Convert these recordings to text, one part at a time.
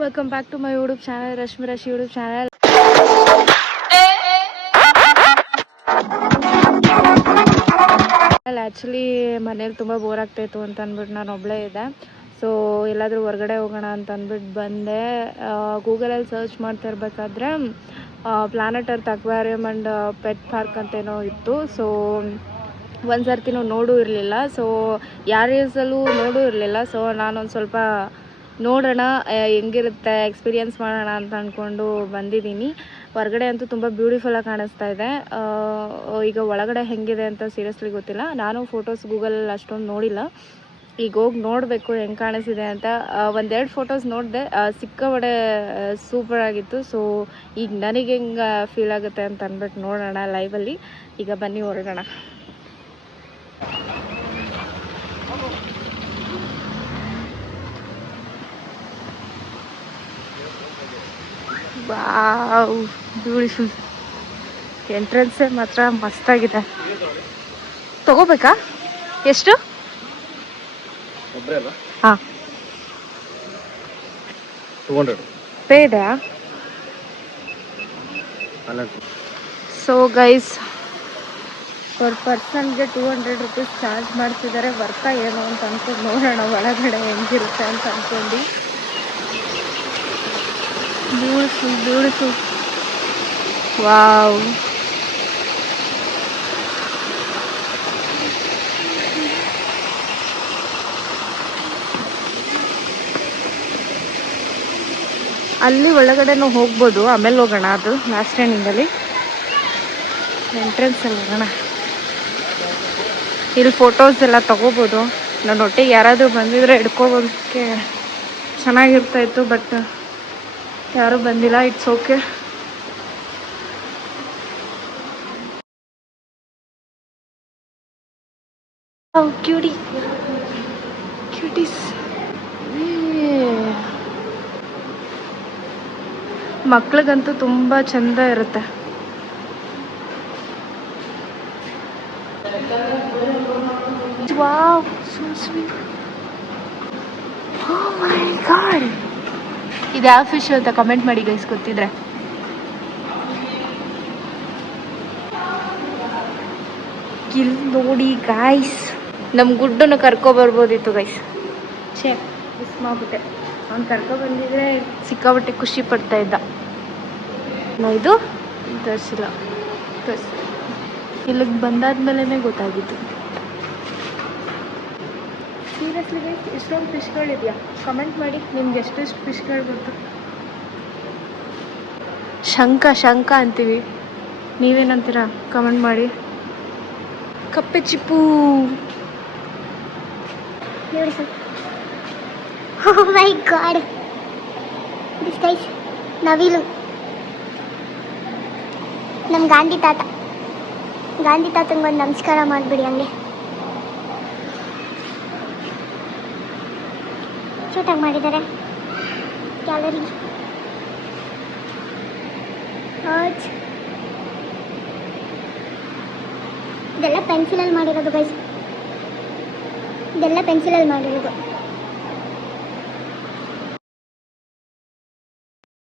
Welcome back to my YouTube channel, Rashmi Rashi YouTube channel. Actually ಮನೇಲಿ ತುಂಬ bore ಆಗ್ತಾಯಿತ್ತು ಅಂತ ಅಂದ್ಬಿಟ್ಟು ನಾನು ಒಬ್ಬಳೇ ಇದ್ದೆ. ಸೊ ಎಲ್ಲಾದರೂ ಹೊರಗಡೆ ಹೋಗೋಣ ಅಂತ ಅಂದ್ಬಿಟ್ಟು ಬಂದೆ. ಗೂಗಲಲ್ಲಿ ಸರ್ಚ್ ಮಾಡ್ತಾ ಇರಬೇಕಾದ್ರೆ planet earth aquarium and pet park ಅಂತೇನೋ ಇತ್ತು. ಸೊ ಒಂದು ಸರ್ತಿನೂ ನೋಡೂ ಇರಲಿಲ್ಲ, ಸೊ ಯಾರ ರೀಲ್ಸಲ್ಲೂ ನೋಡೂ ಇರಲಿಲ್ಲ. ಸೊ ನಾನೊಂದು ಸ್ವಲ್ಪ ನೋಡೋಣ ಹೆಂಗಿರುತ್ತೆ, ಎಕ್ಸ್ಪೀರಿಯೆನ್ಸ್ ಮಾಡೋಣ ಅಂತ ಅಂದ್ಕೊಂಡು ಬಂದಿದ್ದೀನಿ. ಹೊರಗಡೆ ಅಂತೂ ತುಂಬ ಬ್ಯೂಟಿಫುಲ್ಲಾಗಿ ಕಾಣಿಸ್ತಾ ಇದೆ. ಈಗ ಒಳಗಡೆ ಹೆಂಗಿದೆ ಅಂತ ಸೀರಿಯಸ್ಲಿ ಗೊತ್ತಿಲ್ಲ. ನಾನು ಫೋಟೋಸ್ ಗೂಗಲಲ್ಲಿ ಅಷ್ಟೊಂದು ನೋಡಿಲ್ಲ. ಈಗ ಹೋಗಿ ನೋಡಬೇಕು ಹೆಂಗೆ ಕಾಣಿಸಿದೆ ಅಂತ. ಒಂದೆರಡು ಫೋಟೋಸ್ ನೋಡಿದೆ, ಸಿಕ್ಕಾಪಟ್ಟೆ ಸೂಪರಾಗಿತ್ತು. ಸೊ ಈಗ ನನಗೆ ಹೆಂಗೆ ಫೀಲ್ ಆಗುತ್ತೆ ಅಂತ ಅಂದ್ಬಿಟ್ಟು ನೋಡೋಣ ಲೈವಲ್ಲಿ. ಈಗ ಬನ್ನಿ ಹೊರಡೋಣ. Wow, beautiful. ಎಂಟ್ರೆನ್ಸೇ ಮಾತ್ರ ಮಸ್ತಾಗಿದೆ. ತಗೋಬೇಕಾ? ಎಷ್ಟು? ಹಾಂ, 200 ಪೇ ಇದೆಯಾ? ಸೊ ಗೈಸ್, ಪರ್ ಪರ್ಸನ್ಗೆ 200 ರುಪೀಸ್ ಚಾರ್ಜ್ ಮಾಡ್ತಿದ್ದಾರೆ. ವರ್ಕ ಏನು ಅಂತ ಅಂದ್ಕೊಂಡು ನೋಡೋಣ ಒಳಗಡೆ ಹೆಂಗಿರುತ್ತೆ ಅಂತ ಅಂದ್ಕೊಂಡು. Beautiful beautiful. ವಾವ್, ಅಲ್ಲಿ ಒಳಗಡೆನೂ ಹೋಗ್ಬೋದು, ಆಮೇಲೆ ಹೋಗೋಣ. ಅದು ಲಾಸ್ಟ್ ಎಂಡಿಂಗಲ್ಲಿ ಎಂಟ್ರೆನ್ಸಲ್ಲಿ ಹೋಗೋಣ. ಇಲ್ಲಿ ಫೋಟೋಸ್ ಎಲ್ಲ ತೊಗೋಬೋದು. ನನ್ನ ಒಟ್ಟಿಗೆ ಯಾರಾದರೂ ಬಂದಿದ್ರೆ ಹಿಡ್ಕೊಬೋದಕ್ಕೆ ಚೆನ್ನಾಗಿರ್ತಾಯಿತ್ತು, ಬಟ್ ಯಾರೂ ಬಂದಿಲ್ಲ. It's okay. ಕ್ಯೂಟೀಸ್. ಮಕ್ಳಿಗಂತೂ ತುಂಬ ಚಂದ ಇರುತ್ತೆ. Wow, so sweet. Oh my god, ಇದು ಯಾವ ಫಿಶ್ ಅಂತ ಕಮೆಂಟ್ ಮಾಡಿ ಗೈಸ್ ಗೊತ್ತಿದ್ರೆ. ಇಲ್ಲಿ ನೋಡಿ ಗೈಸ್, ನಮ್ಮ ಗುಡ್ಡನ್ನು ಕರ್ಕೊಬರ್ಬೋದಿತ್ತು ಗೈಸ್. ಛೇ, ಮಿಸ್ ಮಾಡ್ಬಿಟ್ಟೆ. ಅವ್ನು ಕರ್ಕೊಬಂದಿದ್ರೆ ಸಿಕ್ಕಾಬಟ್ಟೆ ಖುಷಿ ಪಡ್ತಾ ಇದ್ದ. ಇದು ತೋರಿಸಿಲ್ಲ. ಇಲ್ಲಿಗೆ ಬಂದಾದ್ಮೇಲೆ ಗೊತ್ತಾಗಿತ್ತು. ಸೀರಿಯಸ್ಲಿ ಗೈಸ್, ಎಷ್ಟೊಂದು ಫಿಶ್ಗಳಿದೆಯಾ? ಕಮೆಂಟ್ ಮಾಡಿ ನಿಮ್ಗೆ ಎಷ್ಟೆಷ್ಟು ಫಿಶ್ಗಳು ಗೊತ್ತು. ಶಂಖ ಅಂತೀವಿ, ನೀವೇನಂತೀರಾ ಕಮೆಂಟ್ ಮಾಡಿ. ಕಪ್ಪೆ ಚಿಪ್ಪು. Oh my god, this guys ನವಿಲು. ನಮ್ಮ ಗಾಂಧಿ ತಾತಂಗೆ ಒಂದು ನಮಸ್ಕಾರ ಮಾಡಿಬಿಡಿ ಹಂಗೆ. ಕ್ಯೂಟಾಗಿ ಮಾಡಿದ್ದಾರೆ. ಗ್ಯಾಲರಿ ಇದೆಲ್ಲ ಪೆನ್ಸಿಲಲ್ಲಿ ಮಾಡಿರೋದು ಗೈಸ್, ಇದೆಲ್ಲ ಪೆನ್ಸಿಲಲ್ಲಿ ಮಾಡಿರೋದು.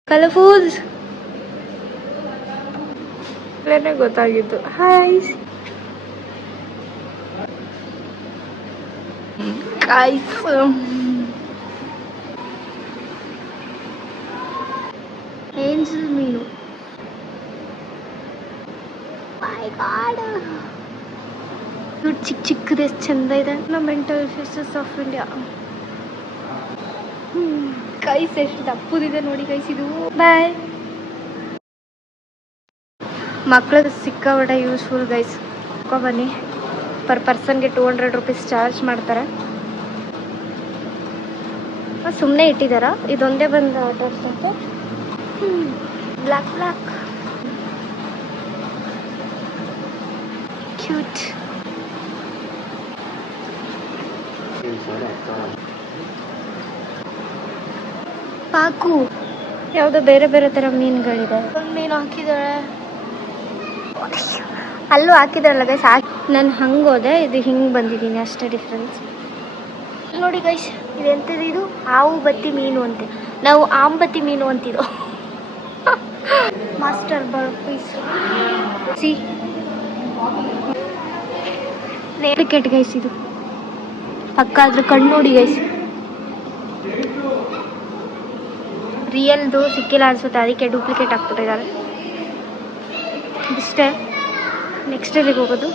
ಕಲರ್ಫುಲ್ ಗೊತ್ತಾಗಿತ್ತು. ಹಾಯ್ ಗೈಸ್, ಏಂಜಲ್ ಮೀನು. ಚಿಕ್ಕದೇ ಚಂದ ಇದೆ. Mental fishes of India. Guys, ಎಷ್ಟು ದಪ್ಪದಿದೆ ನೋಡಿ ಗೈಸ್ ಇದು. ಬಾಯ್. ಮಕ್ಳಿಗೆ ಸಿಕ್ಕಾಪಟ್ಟೆ ಯೂಸ್ಫುಲ್ ಗೈಸ್. ಬನ್ನಿ, ಪರ್ ಪರ್ಸನ್ಗೆ 200 ರುಪೀಸ್ ಚಾರ್ಜ್ ಮಾಡ್ತಾರೆ. ಸುಮ್ಮನೆ ಇಟ್ಟಿದ್ದಾರಾ? ಇದೊಂದೇ ಬಂದು ಆಟ ಆಡ್ತಂತೆ. Black cute. ಪಾಕು. ಯಾವುದೋ ಬೇರೆ ಬೇರೆ ಥರ ಮೀನುಗಳಿದೆ. ಒಂದು ಮೀನು ಹಾಕಿದ್ದಾಳೆ, ಅಲ್ಲೂ ಹಾಕಿದಾರಲ್ಲ ಗೈಸ್. ನಾನು ಹಂಗೆ ಹೋದೆ, ಇದು ಹಿಂಗೆ ಬಂದಿದ್ದೀನಿ, ಅಷ್ಟೇ ಡಿಫ್ರೆನ್ಸ್ ನೋಡಿ ಗೈಸ್. ಇದೆಂಥದ್ದು? ಇದು ಹಾವು ಬತ್ತಿ ಮೀನು ಅಂತೆ. ನಾವು ಆಂಬತಿ ಮೀನು ಅಂತಿದ್ದು. ಮಾಸ್ಟರ್ ಬರ್ಡ್ ಪೀಸ್ ಸಿ ಟಿಕೆಟ್ ಗೈಸ್. ಇದು ಪಕ್ಕ ಅದ್ರ ಕಣ್ಣು ನೋಡಿ ಗೈಸ್. ರಿಯಲ್ದು ಸಿಕ್ಕಿಲ್ಲ ಅನ್ಸುತ್ತೆ, ಅದಕ್ಕೆ ಡೂಪ್ಲಿಕೇಟ್ ಹಾಕ್ಬಿಟ್ಟಿದ್ದಾರೆ ಇಷ್ಟೇ. ನೆಕ್ಸ್ಟ್ ಎಲ್ಲಿಗೆ ಹೋಗೋದು?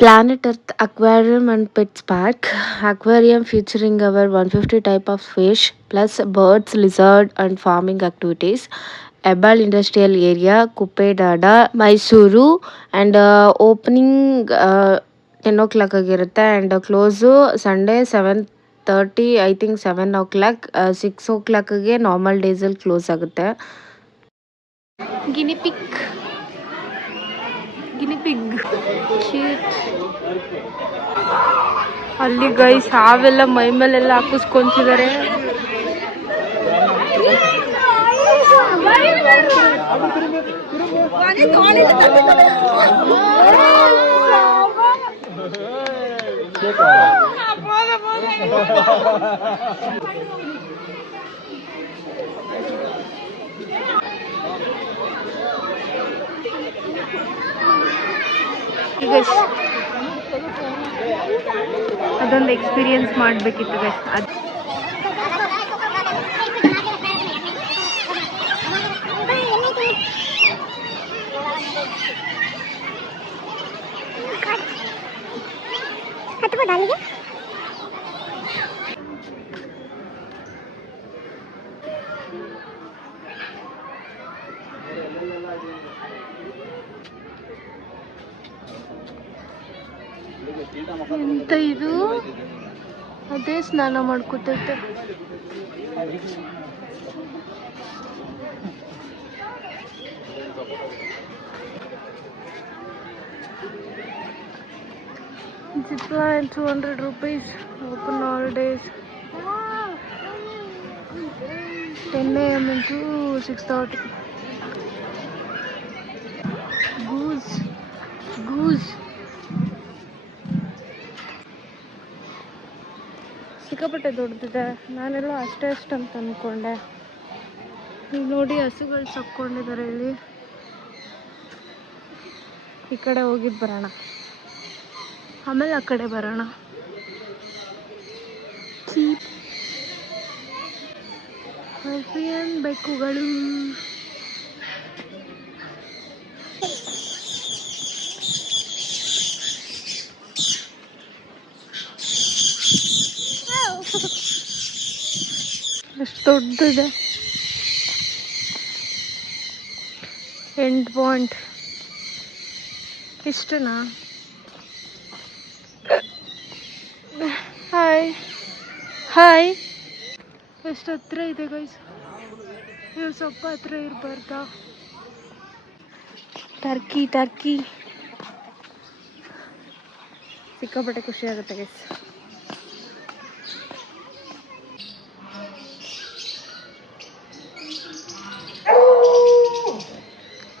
Planet Earth Aquarium and Pets Park. Aquarium featuring over 150 type of fish plus birds, lizard and farming activities. Hebbal Industrial Area, Kuppedada, Mysuru, and opening 10 o'clock ಆಗಿರುತ್ತೆ and close Sunday 7:30 I think 7 o'clock 6 o'clockಗೆ normal ಡೇಸಲ್ಲಿ close ಆಗುತ್ತೆ. ಗಿನಿಪಿಗ್ ಅಲ್ಲಿ guys ಹಾವೆಲ್ಲ ಮೈ ಮೇಲೆಲ್ಲ ಹಾಕಿಸ್ಕೊಂತಿದ್ದಾರೆ. ಅದೊಂದು experience ಮಾಡಬೇಕಿತ್ತು guys. ಅದು ಎಂತ ಇದು? ಅದೇ ಸ್ನಾನ ಮಾಡ್ಕೊತೈತೆ. Zipline 200 rupees. Open all days. 10 a.m. into 6:30. Goose. ಸಿಕ್ಕಾಪಟ್ಟೆ ದೊಡ್ಡದಿದೆ. ನಾನೆಲ್ಲೋ ಅಷ್ಟೇ ಅಂತ ಅಂದ್ಕೊಂಡೆ. ಈಗ ನೋಡಿ ಹಸುಗಳು ಸಕ್ಕೊಂಡಿದ್ದಾರೆ ಇಲ್ಲಿ. ಈ ಕಡೆ ಹೋಗಿದ್ದು ಬರೋಣ, ಆಮೇಲೆ ಆ ಕಡೆ ಬರೋಣ. ಪರ್ಷಿಯನ್ ಬೆಕ್ಕುಗಳು. ಎಷ್ಟು ದೊಡ್ಡದಿದೆ. ಎಂಡ್ ಪಾಯಿಂಟ್ ಇಷ್ಟನಾ? ಹಾಯ್ ಎಷ್ಟು ಹತ್ರ ಇದೆ ಗೈಸ್. ನೀವು ಸ್ವಲ್ಪ ಹತ್ರ ಇರಬಾರ್ದಾ? ಟರ್ಕಿ ಸಿಕ್ಕಾಪಟ್ಟೆ ಖುಷಿ ಆಗುತ್ತೆ ಗೈಸ್.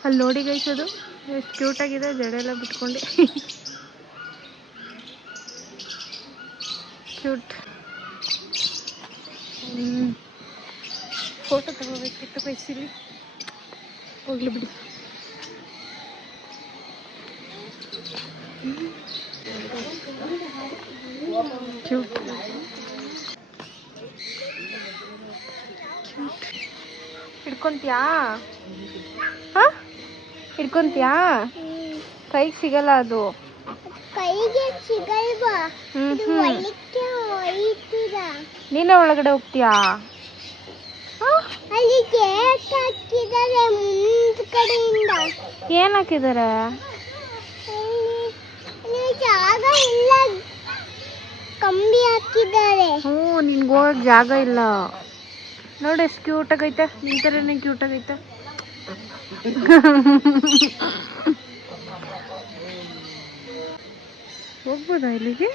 ಅಲ್ಲಿ ನೋಡಿ ಗೈಸ್, ಅದು ಎಷ್ಟು ಕ್ಯೂಟಾಗಿದೆ, ಜಡೆ ಎಲ್ಲ ಬಿಟ್ಕೊಂಡು. ಕ್ಯೂಟ್. ಫೋಟೋ ತಗೋಬೇಕಿತ್ತು ಗೈಸ್ ಇಲ್ಲಿ. ಹೋಗ್ಲಿ ಬಿಡಿ. ಕ್ಯೂಟ್. ಹಿಡ್ಕೊಂತೀಯಾ? ಹಿಡ್ಕೊಂತೀಯಾ? ಕೈಗೆ ಸಿಗಲ್ಲ ಅದು. ಕೈಗೆ ಸಿಗಲ್ವಾ? ನೀನೇ ಒಳಗಡೆ ಹೋಗ್ತೀಯಾ? ಏನ್ ಹಾಕಿದ್ದಾರೆ? ಜಾಗ ಇಲ್ಲ, ಕಂಬಿ ಹಾಕಿದ್ದಾರೆ. ನಿನ್ಗೆ ಹೋಗಕ್ ಜಾಗ ಇಲ್ಲ. ನೋಡಿ ಎಷ್ಟು ಕ್ಯೂಟ್ ಆಗೈತೆ. ನಿಂತರೇ ಕ್ಯೂಟ್ ಆಗೈತೆ. ಹೋಗ್ಬೋದಾ ಇಲ್ಲಿಗೆ?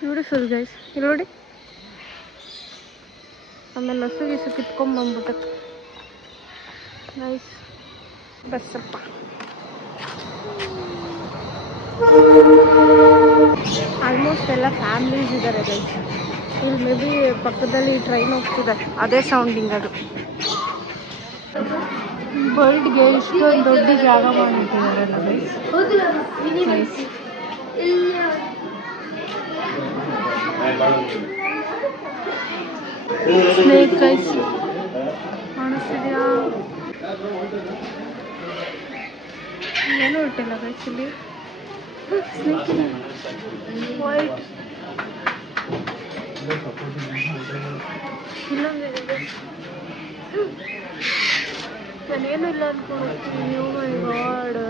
Beautiful guys. ಇಲ್ಲಿ ನೋಡಿ, ಆಮೇಲೆ ಹಸು ಕಿತ್ಕೊಂಬಂದ್ಬಿಟ್ಟು ನೈಸ್ ಬಸ್ಸಪ್ಪ. ಆಲ್ಮೋಸ್ಟ್ ಎಲ್ಲ ಫ್ಯಾಮ್ಲೀಸ್ ಇದ್ದಾರೆ ಗೈಸ್. ಇಲ್ಲಿ ಮೇ ಬಿ ಪಕ್ಕದಲ್ಲಿ ಟ್ರೈನ್ ಹೋಗ್ತಿದೆ, ಅದೇ ಸೌಂಡಿಂಗ್ ಅದು. ಬರ್ಡ್ಗೆ ಇಷ್ಟೊಂದು ದೊಡ್ಡ ಜಾಗ ಮಾಡಿಟ್ಟಿದ್ದಾರಲ್ಲ ಗೈಸ್. ನೈಸ್. ಸ್ನೇಕ್ ಗೈಸ್ ಕಾಣಿಸ್ತಿದ್ಯಾ? ಏನೂ ಇಟ್ಟಿಲ್ಲ ಗೈಸ್ ಇಲ್ಲಿ. ಸ್ನೇಕ್ ವೈಟ್ ಇಲ್ಲೊಂದಿದೆ. ನಾನೇನು ಇಲ್ಲ ಅನ್ಕೊಳ್ತೀನಿ. Oh my god.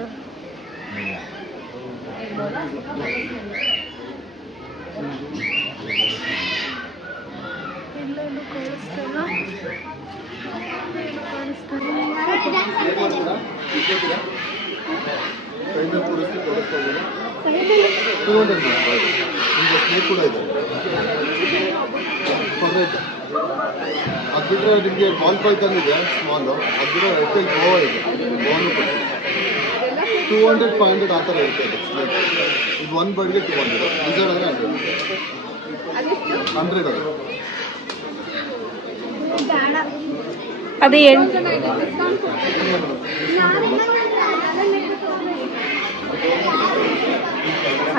ಇಲ್ಲೇನು ಕಾಣಿಸ್ತಿಲ್ಲ, ಏನು ಕಾಣಿಸ್ತಿಲ್ಲ. ಅದು ಬಿಟ್ಟರೆ ನಿಮಗೆ ಬಾಲ್ ಪೈಥಾನ್ ಇದೆ ಸ್ಮಾಲು, ಅದು ಬಿಟ್ಟರೆ ರೆಡ್ ಗೋವಾ ಇದೆ, ಗೋವಾನು ಕೊಡ್ತೀವಿ. 200-500 ಆ ಥರ ಇರ್ತದೆ ಸ್ನೇಕ್. ಇದು ಒಂದು ಬರ್ಡ್ಗೆ 200, ಲಿಸರ್ಡ್ ಆದರೆ 100 ಅದು. ಅದು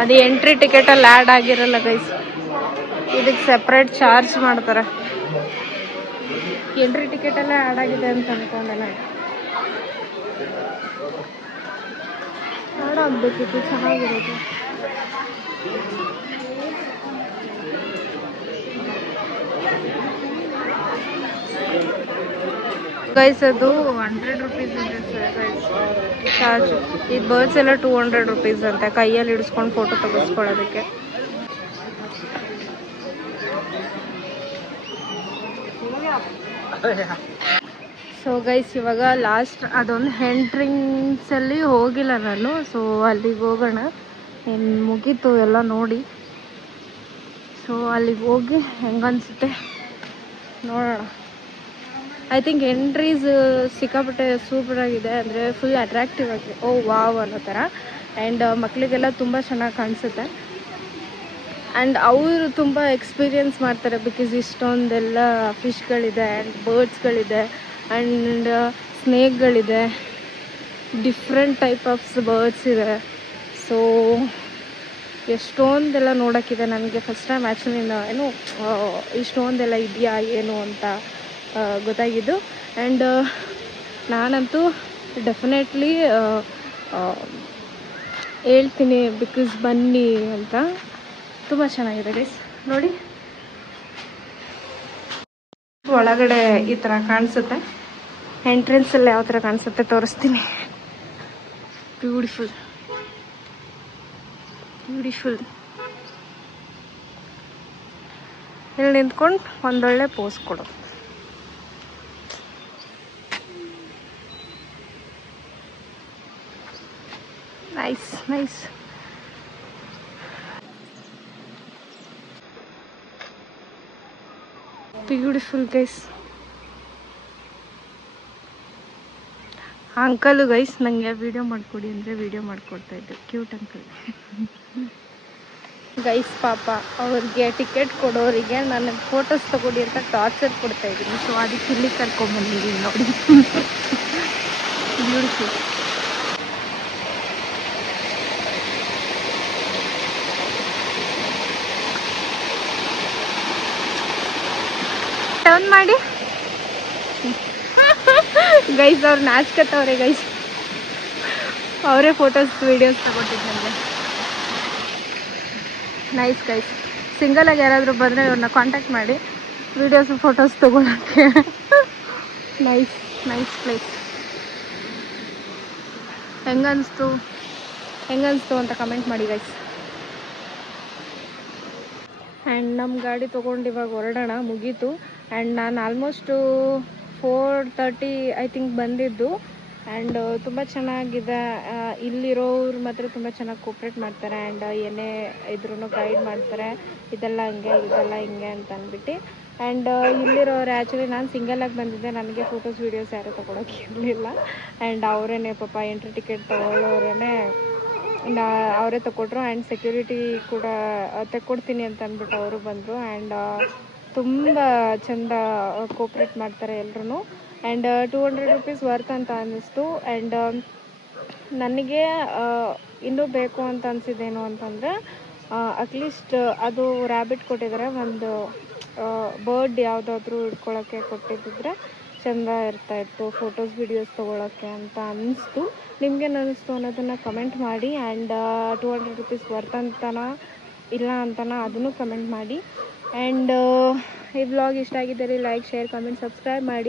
ಅದು ಎಂಟ್ರಿ ಟಿಕೆಟಲ್ಲಿ ಆ್ಯಡ್ ಆಗಿರಲ್ಲ ಗೈಸ್. ಇದಕ್ಕೆ ಸಪ್ರೇಟ್ ಚಾರ್ಜ್ ಮಾಡ್ತಾರೆ. ಎಂಟ್ರಿ ಟಿಕೆಟಲ್ಲೇ ಆ್ಯಡ್ ಆಗಿದೆ ಅಂತ ಅಂದ್ಕೊಂಡೆ ನಾನು. ಆ್ಯಡ್ ಆಗಬೇಕಿತ್ತು, ಚೆನ್ನಾಗಿರೋದು. ಗೈಸ್ ಅದು 100 ರೂಪೀಸ್ ಇದೆ ಗೈಸ್ ಚಾರ್ಜ್. ಇದು ಬರ್ಡ್ಸ್ ಎಲ್ಲ 200 ರೂಪೀಸ್ ಅಂತೆ, ಕೈಯಲ್ಲಿ ಹಿಡಿಸ್ಕೊಂಡು ಫೋಟೋ ತೆಗೆಸ್ಕೊಳ್ಳೋದಕ್ಕೆ. ಸೊ ಗೈಸ್ ಇವಾಗ ಲಾಸ್ಟ್ ಅದೊಂದು ಎಂಟ್ರಿಂಗ್ಸಲ್ಲಿ ಹೋಗಿಲ್ಲ ನಾನು. ಸೊ ಅಲ್ಲಿಗೆ ಹೋಗೋಣ. ಇನ್ನು ಮುಗೀತು ಎಲ್ಲ ನೋಡಿ. ಸೊ ಅಲ್ಲಿಗೆ ಹೋಗಿ ಹೆಂಗನ್ಸುತ್ತೆ ನೋಡೋಣ. ಐ ಥಿಂಕ್ ಎಂಟ್ರೀಸ್ ಸಿಕ್ಕಾಪಟ್ಟೆ ಸೂಪರಾಗಿದೆ, ಅಂದರೆ ಫುಲ್ ಅಟ್ರಾಕ್ಟಿವ್ ಆಗಿದೆ. ಓ ವಾವ್ ಅನ್ನೋ ಥರ. ಆ್ಯಂಡ್ ಮಕ್ಕಳಿಗೆಲ್ಲ ತುಂಬ ಚೆನ್ನಾಗಿ ಕಾಣಿಸುತ್ತೆ. ಆ್ಯಂಡ್ ಅವರು ತುಂಬ ಎಕ್ಸ್ಪೀರಿಯನ್ಸ್ ಮಾಡ್ತಾರೆ, ಬಿಕಾಸ್ ಇಷ್ಟೊಂದೆಲ್ಲ ಫಿಶ್ಗಳಿದೆ ಆ್ಯಂಡ್ ಬರ್ಡ್ಸ್ಗಳಿದೆ ಆ್ಯಂಡ್ ಸ್ನೇಕ್ಗಳಿದೆ, ಡಿಫ್ರೆಂಟ್ ಟೈಪ್ ಆಫ್ ಬರ್ಡ್ಸ್ ಇದೆ. ಸೊ ಎಷ್ಟೊಂದೆಲ್ಲ ನೋಡೋಕ್ಕಿದೆ. ನನಗೆ ಫಸ್ಟ್ ಟೈಮ್ ಆ್ಯಕ್ಚುಲಿ ಏನು ಇಷ್ಟೊಂದೆಲ್ಲ ಇದೆಯಾ ಏನು ಅಂತ ಗೊತ್ತಾಗಿದ್ದು. ಆ್ಯಂಡ್ ನಾನಂತೂ ಡೆಫಿನೆಟ್ಲಿ ಹೇಳ್ತೀನಿ, ಬಿಕಾಸ್ ಬನ್ನಿ ಅಂತ. ತುಂಬ ಚೆನ್ನಾಗಿದೆ ಗೈಸ್ ನೋಡಿ. ಒಳಗಡೆ ಈ ಥರ ಕಾಣಿಸುತ್ತೆ. ಎಂಟ್ರೆನ್ಸಲ್ಲಿ ಯಾವ ಥರ ಕಾಣಿಸುತ್ತೆ ತೋರಿಸ್ತೀನಿ. Beautiful beautiful. ಇಲ್ಲಿ ನಿಂತ್ಕೊಂಡು ಒಂದೊಳ್ಳೆ ಪೋಸ್ ಕೊಡು. Nice nice. Beautiful guys. Uncle guys ನನಗೆ ವಿಡಿಯೋ ಮಾಡಿಕೊಡಿ ಅಂದರೆ ವಿಡಿಯೋ ಮಾಡಿಕೊಡ್ತಾಯಿದ್ದು. Cute uncle guys. ಪಾಪ ಅವ್ರಿಗೆ ಟಿಕೆಟ್ ಕೊಡೋರಿಗೆ ನನಗೆ ಫೋಟೋಸ್ ತಗೊಡಿ ಅಂತ ಟಾರ್ಚರ್ ಕೊಡ್ತಾಯಿದ್ದೀನಿ. ಸೊ ಅದಕ್ಕೆ ಇಲ್ಲಿ ಕರ್ಕೊಂಡ್ಬಂದಿದ್ದೀನಿ ನೋಡಿ. ಬ್ಯೂಟಿಫುಲ್. ಟರ್ನ್ ಮಾಡಿ ಗೈಸ್. ಅವ್ರು ನಾಚ್ಕತ್ತವ್ರೆ ಗೈಸ್. ಅವರೇ ಫೋಟೋಸ್ ವೀಡಿಯೋಸ್ ತಗೊಟ್ಟಿದ್ದು ನನಗೆ. Nice guys. ಸಿಂಗಲಾಗಿ ಯಾರಾದರೂ ಬಂದರೆ ಇವ್ರನ್ನ ಕಾಂಟ್ಯಾಕ್ಟ್ ಮಾಡಿ ವೀಡಿಯೋಸು ಫೋಟೋಸ್ ತೊಗೊಳಕ್ಕೆ. Nice nice place. ಹೆಂಗನ್ನಿಸ್ತು ಅಂತ ಕಮೆಂಟ್ ಮಾಡಿ ಗೈಸ್. ಆ್ಯಂಡ್ ನಮ್ಮ ಗಾಡಿ ತೊಗೊಂಡು ಇವಾಗ ಹೊರಡೋಣ, ಮುಗೀತು. ಆ್ಯಂಡ್ ನಾನು ಆಲ್ಮೋಸ್ಟು 4:30 ಐ ಥಿಂಕ್ ಬಂದಿದ್ದು. ಆ್ಯಂಡ್ ತುಂಬ ಚೆನ್ನಾಗಿದೆ. ಇಲ್ಲಿರೋರು ಮಾತ್ರ ತುಂಬ ಚೆನ್ನಾಗಿ ಕೋಪ್ರೇಟ್ ಮಾಡ್ತಾರೆ. ಆ್ಯಂಡ್ ಏನೇ ಇದ್ರೂ ಗೈಡ್ ಮಾಡ್ತಾರೆ, ಇದೆಲ್ಲ ಹಂಗೆ ಇದೆಲ್ಲ ಹಿಂಗೆ ಅಂತ ಅಂದ್ಬಿಟ್ಟು. ಆ್ಯಂಡ್ ಇಲ್ಲಿರೋರು ಆ್ಯಕ್ಚುಲಿ ನಾನು ಸಿಂಗಲಾಗಿ ಬಂದಿದ್ದೆ, ನನಗೆ ಫೋಟೋಸ್ ವೀಡಿಯೋಸ್ ಯಾರೂ ತೊಗೊಳಕ್ಕೆ ಇರಲಿಲ್ಲ. ಆ್ಯಂಡ್ ಅವರೇ ಪಾಪ ಎಂಟ್ರಿ ಟಿಕೆಟ್ ತೊಗೊಳ್ಳೋರೇ ಅವರೇ ತಗೊಟ್ರು. ಆ್ಯಂಡ್ ಸೆಕ್ಯೂರಿಟಿ ಕೂಡ ತಗೊಡ್ತೀನಿ ಅಂತ ಅಂದ್ಬಿಟ್ಟು ಅವರು ಬಂದರು. ಆ್ಯಂಡ್ ತುಂಬ ಚೆಂದ ಕೋಪ್ರೇಟ್ ಮಾಡ್ತಾರೆ ಎಲ್ರೂ. ಆ್ಯಂಡ್ 200 ರುಪೀಸ್ ವರ್ತ್ ಅಂತ ಅನ್ನಿಸ್ತು. ಆ್ಯಂಡ್ ನನಗೆ ಇನ್ನೂ ಬೇಕು ಅಂತ ಅನಿಸಿದ್ದೇನು ಅಂತಂದರೆ ಅಟ್ಲೀಸ್ಟ್ ಅದು ರ್ಯಾಬಿಟ್ ಕೊಟ್ಟಿದ್ದಾರೆ, ಒಂದು ಬರ್ಡ್ ಯಾವುದಾದ್ರೂ ಇಟ್ಕೊಳ್ಳೋಕ್ಕೆ ಕೊಟ್ಟಿದ್ದಿದ್ರೆ ಚೆಂದ ಇರ್ತಾಯಿತ್ತು, ಫೋಟೋಸ್ ವೀಡಿಯೋಸ್ ತೊಗೊಳಕ್ಕೆ ಅಂತ ಅನ್ನಿಸ್ತು. ನಿಮ್ಗೇನು ಅನ್ನಿಸ್ತು ಅನ್ನೋದನ್ನು ಕಮೆಂಟ್ ಮಾಡಿ. ಆ್ಯಂಡ್ 200 ರುಪೀಸ್ ವರ್ತ್ ಅಂತನಾ ಇಲ್ಲ ಅಂತನಾ ಅದನ್ನು ಕಮೆಂಟ್ ಮಾಡಿ. ಆ್ಯಂಡ್ ಈ ವ್ಲಾಗ್ ಇಷ್ಟ ಆಗಿದ್ದರೆ ಲೈಕ್, ಶೇರ್, ಕಮೆಂಟ್, ಸಬ್ಸ್ಕ್ರೈಬ್ ಮಾಡಿ.